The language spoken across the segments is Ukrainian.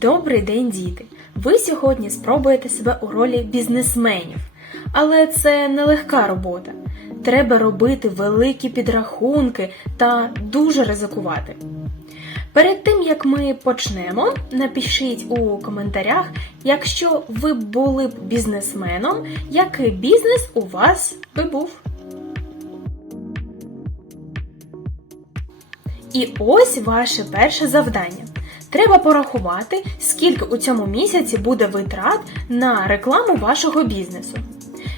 Добрий день, діти! Ви сьогодні спробуєте себе у ролі бізнесменів, але це нелегка робота. Треба робити великі підрахунки та дуже ризикувати. Перед тим як ми почнемо, напишіть у коментарях, якщо ви були б бізнесменом, який бізнес у вас би був. І ось ваше перше завдання. Треба порахувати, скільки у цьому місяці буде витрат на рекламу вашого бізнесу.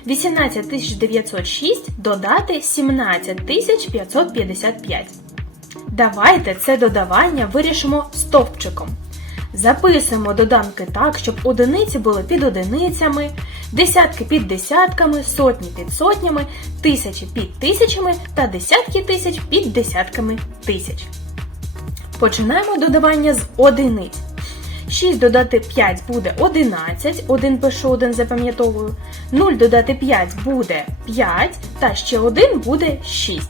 18 906 додати 17 555. Давайте це додавання вирішимо стовпчиком. Записуємо доданки так, щоб одиниці були під одиницями, десятки під десятками, сотні під сотнями, тисячі під тисячами та десятки тисяч під десятками тисяч. Починаємо додавання з одиниць. 6 додати 5 буде 11, 1 пишу, 1 запам'ятовую. 0 додати 5 буде 5, та ще 1 буде 6.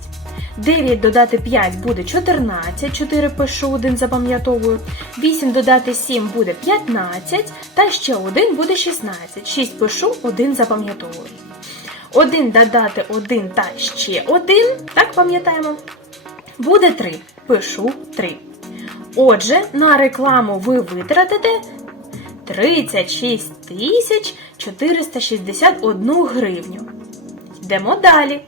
9 додати 5 буде 14, 4 пишу, 1 запам'ятовую. 8 додати 7 буде 15, та ще 1 буде 16. 6 пишу, 1 запам'ятовую. 1 додати 1 та ще 1, так пам'ятаємо, буде 3. Пишу 3. Отже, на рекламу ви витратите 36 тисяч 461 гривню. Йдемо далі.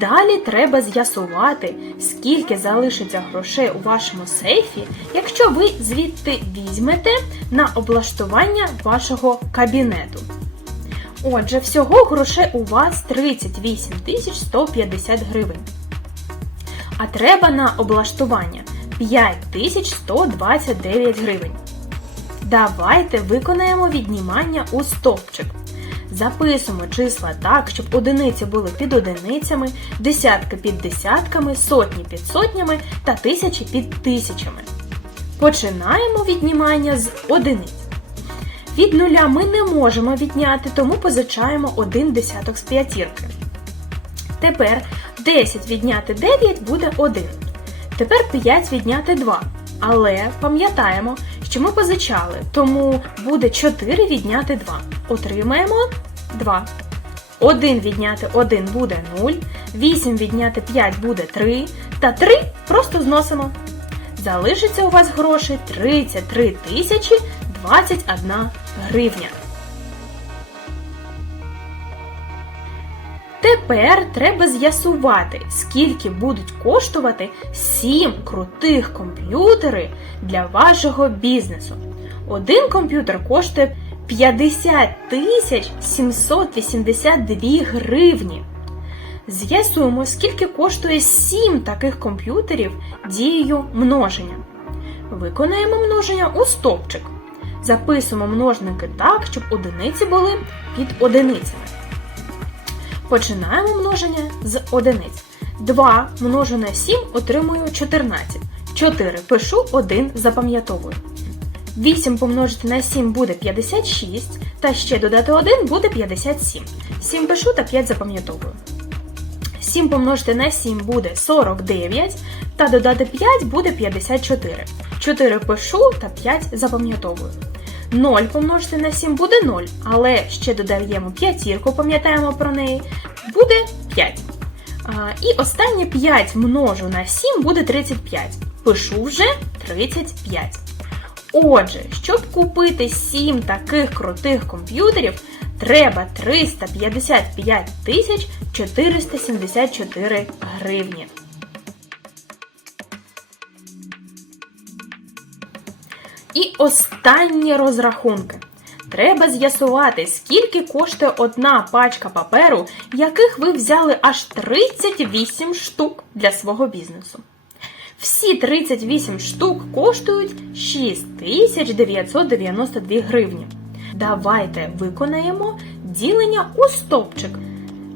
Далі треба з'ясувати, скільки залишиться грошей у вашому сейфі, якщо ви звідти візьмете на облаштування вашого кабінету. Отже, всього грошей у вас 38 150 гривень. А треба на облаштування 5129 гривень. Давайте виконаємо віднімання у стовпчик. Записуємо числа так, щоб одиниці були під одиницями, десятки під десятками, сотні під сотнями та тисячі під тисячами. Починаємо віднімання з одиниць. Від нуля ми не можемо відняти, тому позичаємо один десяток з п'ятірки. Тепер 10 відняти 9 буде 1. Тепер 5 відняти 2. Але пам'ятаємо, що ми позичали, тому буде 4 відняти 2. Отримаємо 2. 1 відняти 1 буде 0, 8 відняти 5 буде 3, та 3 просто зносимо. Залишиться у вас грошей 33 тисячі 21 гривня. Тепер треба з'ясувати, скільки будуть коштувати 7 крутих комп'ютери для вашого бізнесу. Один комп'ютер коштує 50 тисяч 782 гривні. З'ясуємо, скільки коштує 7 таких комп'ютерів дією множення. Виконаємо множення у стовпчик. Записуємо множники так, щоб одиниці були під одиницями. Починаємо множення з одиниць. 2 множу на 7 отримую 14. 4 пишу 1 запам'ятовую. 8 помножити на 7 буде 56, та ще додати 1 буде 57. 7 пишу та 5 запам'ятовую. 7 помножити на 7 буде 49, та додати 5 буде 54. 4 пишу та 5 запам'ятовую. 0 помножити на 7 буде 0, але ще додаємо п'ятірку, пам'ятаємо про неї, буде 5. А, і останнє 5 множу на 7 буде 35. Пишу вже 35. Отже, щоб купити 7 таких крутих комп'ютерів, треба 355 474 гривні. І останні розрахунки. Треба з'ясувати, скільки коштує одна пачка паперу, яких ви взяли аж 38 штук для свого бізнесу. Всі 38 штук коштують 6992 гривні. Давайте виконаємо ділення у стопчик.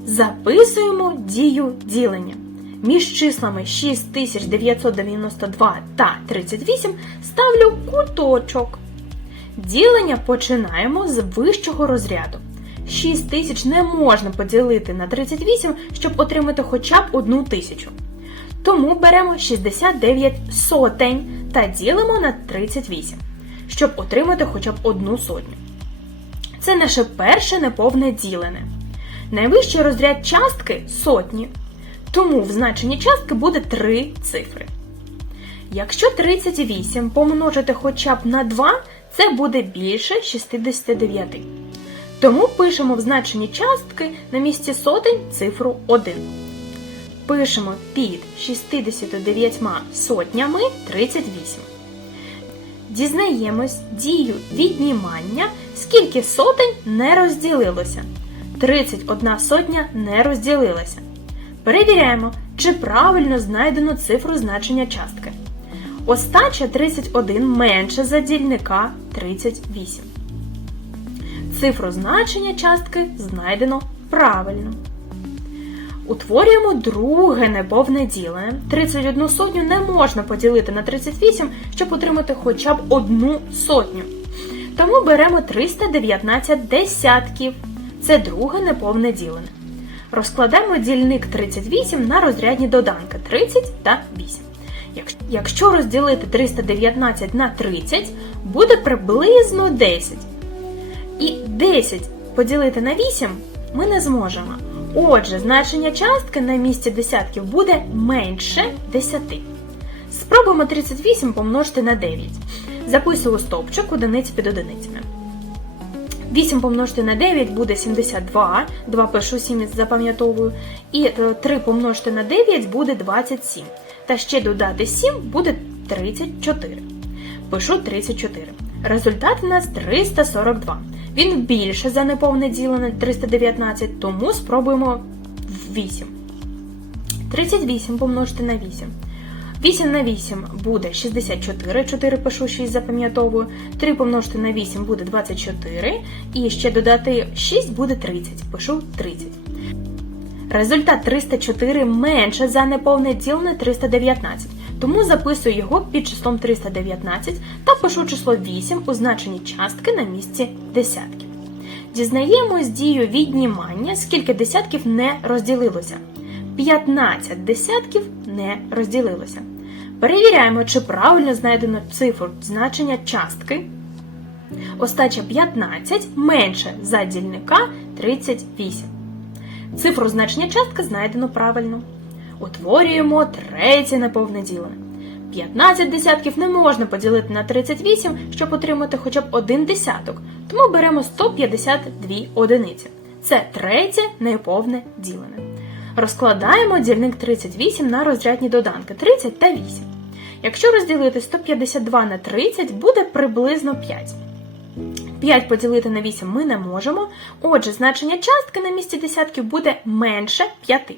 Записуємо дію ділення. Між числами 6992 та 38 ставлю куточок. Ділення починаємо з вищого розряду. 6 тисяч не можна поділити на 38, щоб отримати хоча б одну тисячу. Тому беремо 69 сотень та ділимо на 38, щоб отримати хоча б одну сотню. Це наше перше неповне ділене. Найвищий розряд частки сотні, тому в значенні частки буде 3 цифри. Якщо 38 помножити хоча б на 2, це буде більше 69. Тому пишемо в значенні частки на місці сотень цифру 1. Пишемо під 69 сотнями 38. Дізнаємось дію віднімання, скільки сотень не розділилося. 31 сотня не розділилася. Перевіряємо, чи правильно знайдено цифру значення частки. Остача 31 менше за дільника 38. Цифру значення частки знайдено правильно. Утворюємо друге неповне ділене. 31 сотню не можна поділити на 38, щоб отримати хоча б одну сотню. Тому беремо 319 десятків. Це друге неповне ділене. Розкладаємо дільник 38 на розрядні доданки 30 та 8. Якщо розділити 319 на 30, буде приблизно 10. І 10 поділити на 8 ми не зможемо. Отже, значення частки на місці десятків буде менше 10. Спробуємо 38 помножити на 9. Записую стовпчик одиниці під одиницями. 8 помножити на 9 буде 72, 2 пишу 7 запам'ятовую. І 3 помножити на 9 буде 27. Та ще додати 7 буде 34. Пишу 34. Результат у нас 342. Він більше за неповне ділене 319, тому спробуємо 8. 38 помножити на 8. 8 на 8 буде 64, 4 пишу 6 запам'ятовую, 3 помножити на 8 буде 24, і ще додати 6 буде 30, пишу 30. Результат 304 менше за неповне ділене 319, тому записую його під числом 319 та пишу число 8 у значенні частки на місці десятків. Дізнаємось дію віднімання, скільки десятків не розділилося. 15 десятків не розділилося. Перевіряємо, чи правильно знайдено цифру значення частки. Остача 15 менше за дільника 38. Цифру значення частки знайдено правильно. Утворюємо третє неповне ділене. 15 десятків не можна поділити на 38, щоб отримати хоча б один десяток, тому беремо 152 одиниці. Це третє неповне ділене. Розкладаємо дільник 38 на розрядні доданки 30 та 8. Якщо розділити 152 на 30, буде приблизно 5. 5 поділити на 8 ми не можемо, отже, значення частки на місці десятків буде менше 5.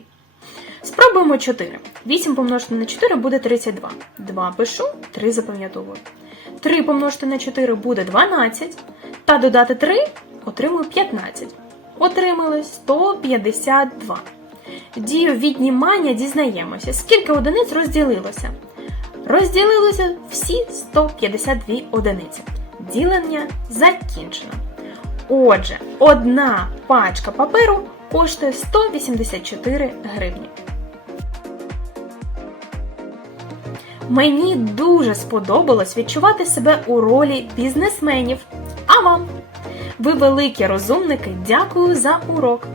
Спробуємо 4. 8 помножити на 4 буде 32. 2 пишу, 3 запам'ятовую. 3 помножити на 4 буде 12. Та додати 3 отримую 15. Отримали 152. Дію віднімання дізнаємося, скільки одиниць розділилося. Розділилося всі 152 одиниці. Ділення закінчено. Отже, одна пачка паперу коштує 184 гривні. Мені дуже сподобалось відчувати себе у ролі бізнесменів. А вам? Ви великі розумники, дякую за урок!